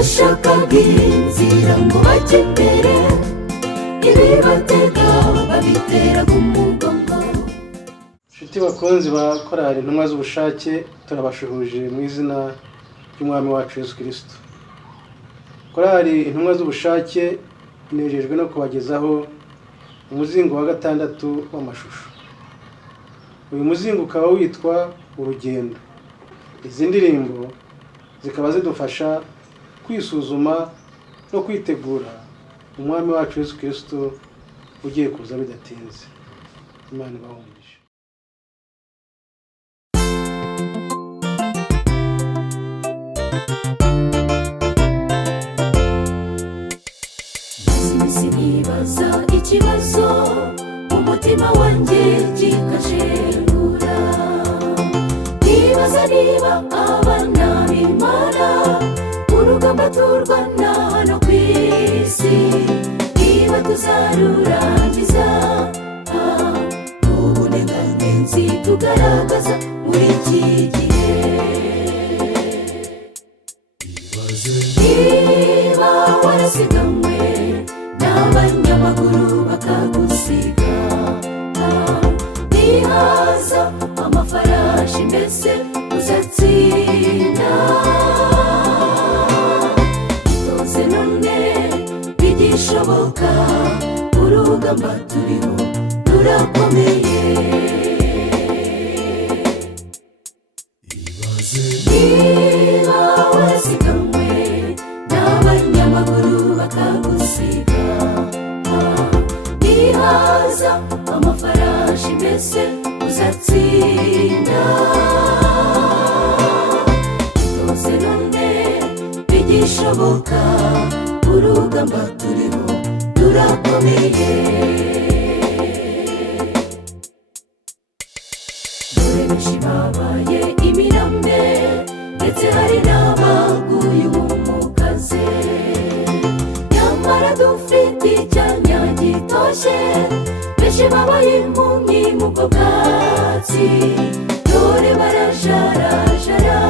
bashakaga inzira ngo bajye imbere, ibibatega babiteraga umugongo. Inshuti bakunzi ba korali Intumwa z'Ubushake, turabashuhuje mu izina ry'Umwami wacu Yesu Kristo. Korali Intumwa z'Ubushake inejejwe no kubagezaho umuzingo wa 6 w'amashusho. Uyu muzingo ukaba witwa Urugendo. Izi ndirimbo zikaba zidufasha kwisuzuma no kwitegura Umwami wacu Yesu Kristo ugiye kuza bidatinze. Imana ibahumurije. Sinibaza ikibazo umutima wanjye kikashengura, nibaza niba abana b'Imana urugamba turwana hano ku isi niba tuzarurangiza, uburenganzira tugaragaza muri iki gihe. Niba warasiganwe n'abanyamaguru bakagusiga, nihaza amafarashi mbese uzatsinda. Itoze none bigishoboka, urugamba turiho rurakomeye. Niba warasiganwe n'abanyamaguru bakagusiga, nihaza amafarashi mbese uzatsinda. Itoze none bigishoboka, urugamba turiho rurakomeye. Dore benshi babaye imirambe, ndetse hari n'abaguye umukaze, nyamara dufite icyanya gitoshye. Benshi babaye impumyi mu bwo bwatsi, dore barajarajara,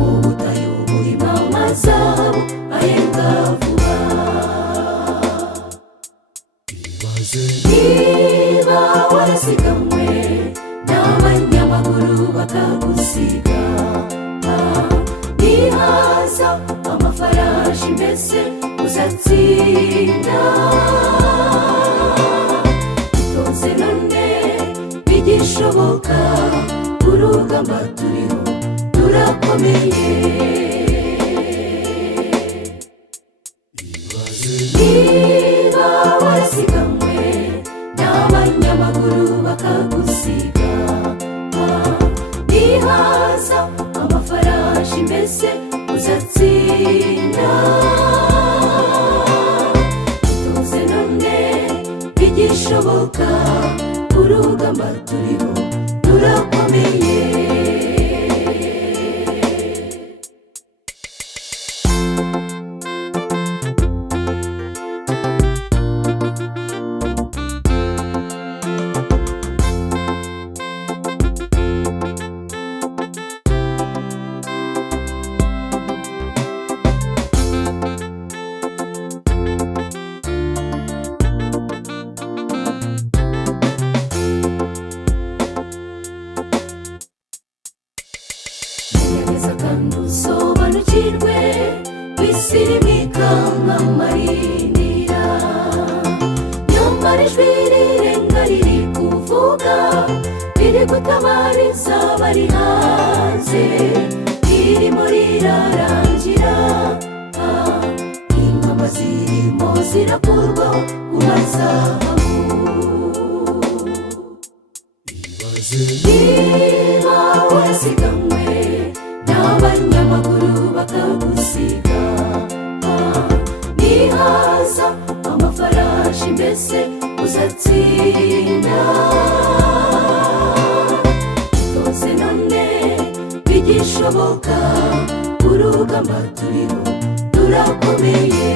ubutayu burimo amazabu ayenga vuba. Niba warasiganwe n'abanyamaguru bakagusiga, nihaza amafarashi mbese uzatsinda. Itoze none bigishoboka, urugamba turiho rurakomeye. Niba warasiganwe n'abanyamaguru bakagusiga, nihaza amafarashi mbese uzatsinda. Itoze none bigishoboka, urugamba turiho rurakomeye. Usobanukirwe w'isi rimwikanga marinira, nyamara ijwi rirenga riri kuvuga, riri gutabariza bari hanze, ririmo rirarangira. Ingamba zirimo zirakurwaho ku mazahabu. Niba warasiganwe n'abanyamaguru bakagusiga, nihaza amafarashi mbese uzatsinda. Itoze none bigishoboka, urugamba turiho rurakomeye.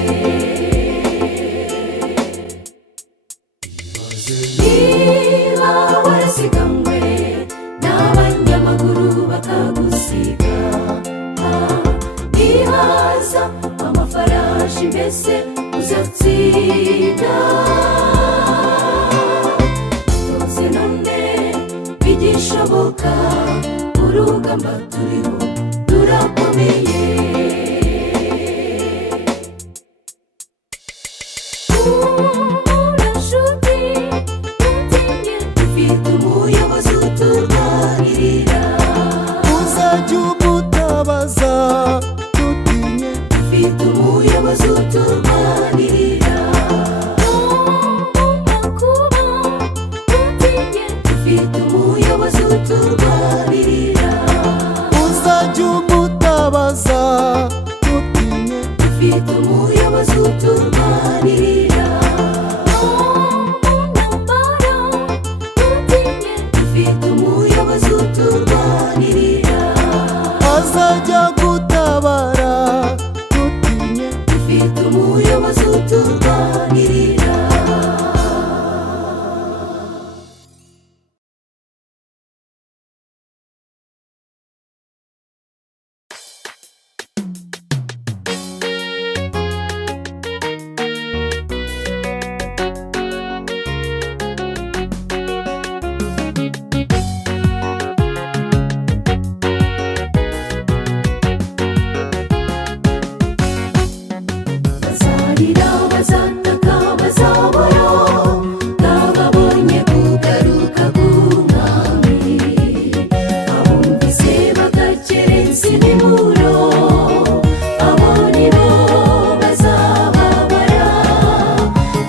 Niba warasiganwe n'abanyamaguru bakagusiga, nihaza baza amafarashi mbese uzatsinda tuze none bigishoboka urugamba turiho rurakomeye urashuti utinye dufite umuyobozi uturwanirira uzajya umutabaza tutinye dufite umuyobozi uturwanirira makuba utinye dufite umuyobozi uturwanirira uzajya umutabaza tutinye dufite umuyobozi uturwanirira ntambara utinye dufite umuyobozi uturwanirira azajya gutabara tutinye dufite umuyobozi uturwanirira bazarira bazataka bazabura bababonye kugaruka k'umwami abumvise bagakerensa imiburo abo nibo bazababara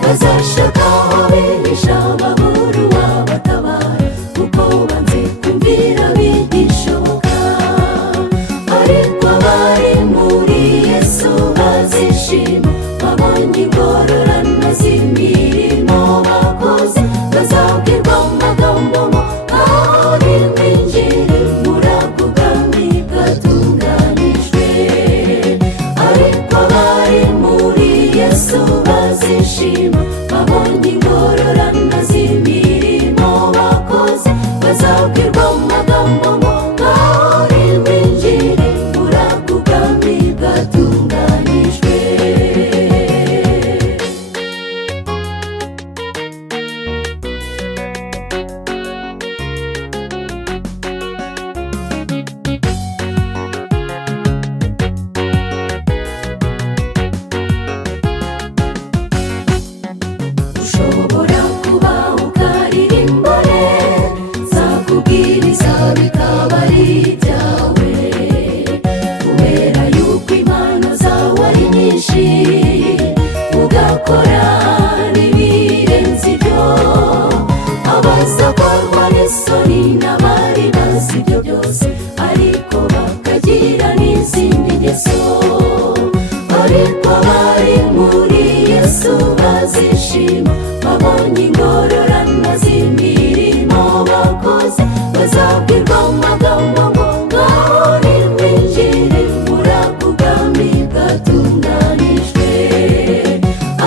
bazashaka aho bihisha babura uwabatabara kuko banze kumvira bigishoboka ariko abari muri Yesu bazishima babonye ingororano z'imirimo bakoze bazabwirwa amagambo ngo aho nimwinjire muri ako bwami bwatunganijwe ariko abari muri Yesu bazishima babonye ingororano z'imirimo bakoze bazabwirwa amagambo ngo aho nimwinjire muri ako bwami bwatunganijwe ushobora kuba ukaririmbane zakubwiriza bikaba ari ibyawe kubera yuko impano zawe ari nyinshi ugakora n'ibirenze ibyo abazakorwa n'isoni n'abari bazi ibyo byose ariko bakagira n'izindi ngeso ariko abari muri Yesu bazishima babonye ingororano z'imirimo bakoze bazabwirwa amagambo ngo ngaho nimwinjire muri ako bwami bwatunganijwe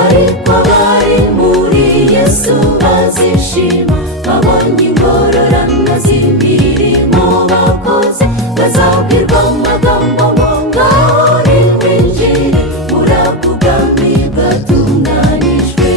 ariko abari muri Yesu bazishima babonye ingororano z'imirimo bakoze bazabwirwa amagambo ngo ngaho nimwinjire muri ako bwami bwatunganijwe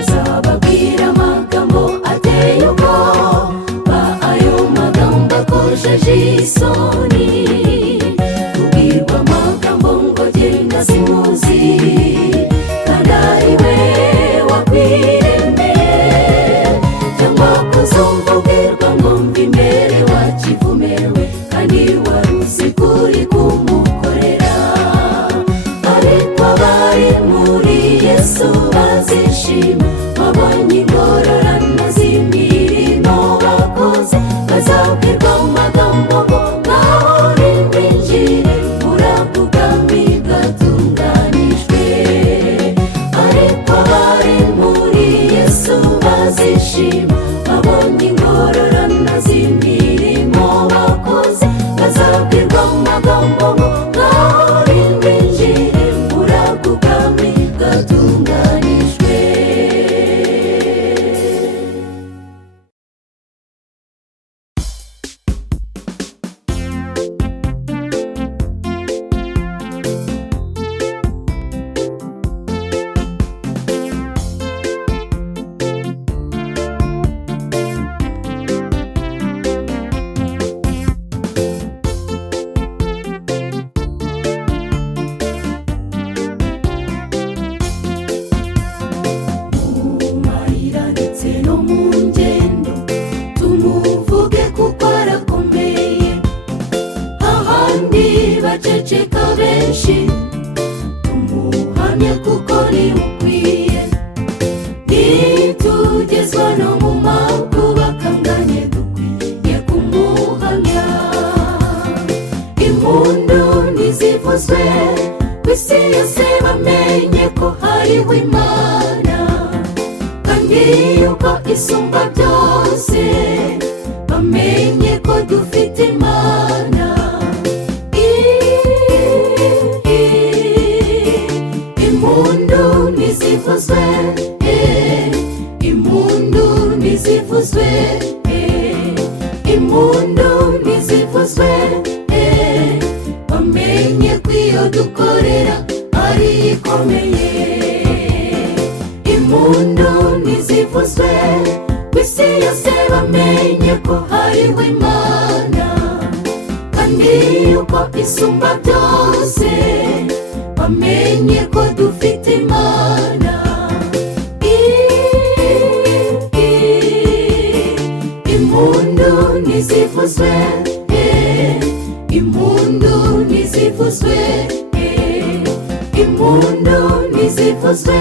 azababwira amagambo ateye ubwoba ayo magambo akojeje isoni kubwirwa amagambo ngo genda simuzi kandi ari we wakwiremeye cyangwa kuzumva ubwirwa ngo mva imbere wakivumewe kandi wari uzi kuri kumukorera ariko abari muri Yesu bazishima babonye ingororano z'imirimo bakoze bazabwirwa amagambo ngo ngaho nimwinjire muri ako bwami bwatunganijwe ariko abari muri Yesu bazishima babonye ingororano z'imirimo bakoze bazabwirwa nizivuzwe ku isi yose bamenye ko hariho Imana kandi yuko isumba byose, bamenye ko dufite Imana. Impundu nizivuzwe, impundu nizivuzwe, impundu nizivuzwe, bamenye ko iyo dukorera ari ikomeye. Impundu nizivuzwe ku isi yose bamenye ko hariho Imana kandi yuko isumba byose, bamenye ko dufite Imana. Impundu nizivuzwe, impundu nizivuzwe, impundu nizivuzwe,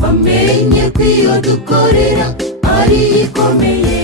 bamenye ko iyo dukorera ari ikomeye.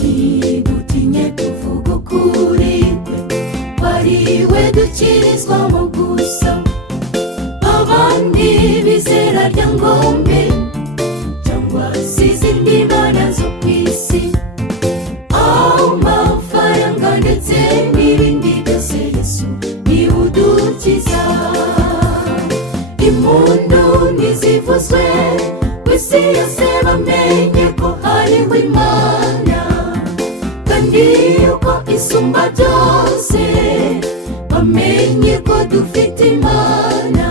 Ntidutinye tuvuga ukuri kwe, wariwe dukirizwamo gusa. Abandi bizera rya ngombe cyangwa se izindi mana zo ku isi, amafaranga ndetse n'ibindi byose, Yesu niwe udukiza. Impundu nizivuzwe ku isi yose bamenye ko hariho Imana kandi yuko isumba byose, bamenye ko dufite Imana.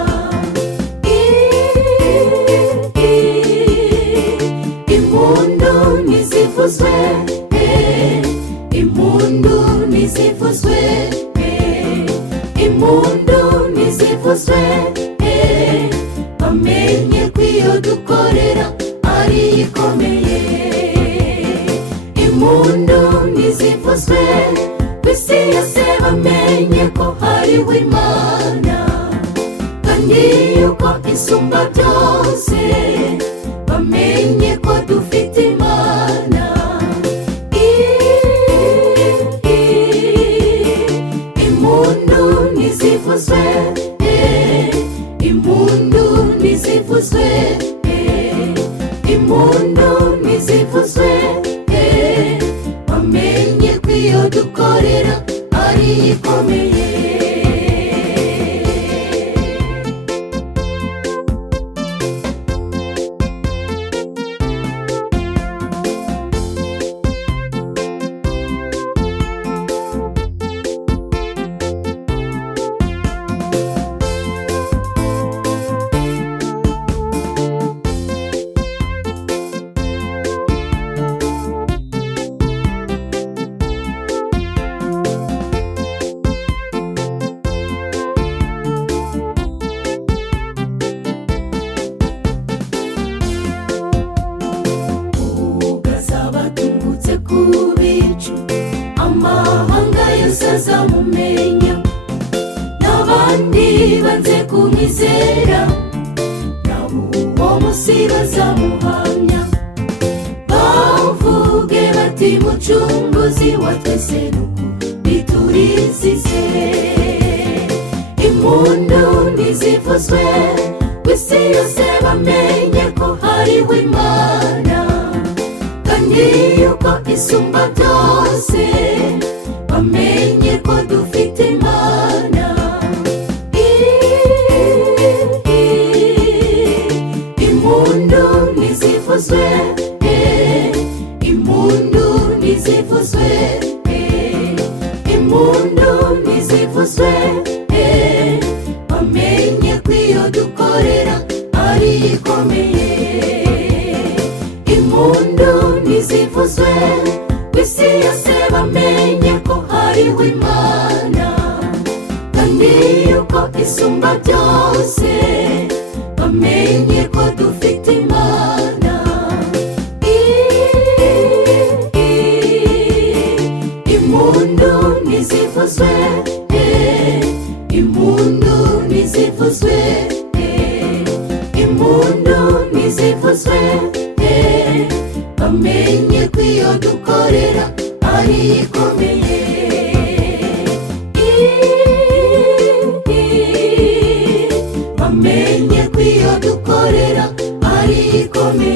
Impundu nizivuzwe, impundu nizivuzwe, impundu nizivuzwe, bamenye ko iyo dukorera ari ikomeye. Impundu nizivuzwe ku isi yose bamenye ko hariho Imana kandi yuko isumba byose, bamenye ko dufite Imana. Impundu nizivuzwe, impundu nizivuzwe, impundu nizivuzwe, bamenye ko iyo dukorera ari ikomeye. Amahanga yose azamumenya, n'abandi banze kumwizera nabo uwo munsi bazamuhamya, bavuge bati Mucunguzi wa twese n'ukuri turizize. Impundu nizivuzwe ku isi yose bamenye ko hariho Imana kandi yuko isumba byose, bamenye ko dufite Imana. Impundu nizivuzwe, impundu nizivuzwe, impundu nizivuzwe, bamenye ko iyo dukorera ari ikomeye. Impundu nizivuzwe ku isi yose bamenye ko hariho Imana kandi yuko isumba byose, bamenye ko dufite Imana. bahimbazwe bamenye ko iyo dukorera ari ikomeye. Bamenye ko iyo dukorera ari ikomeye.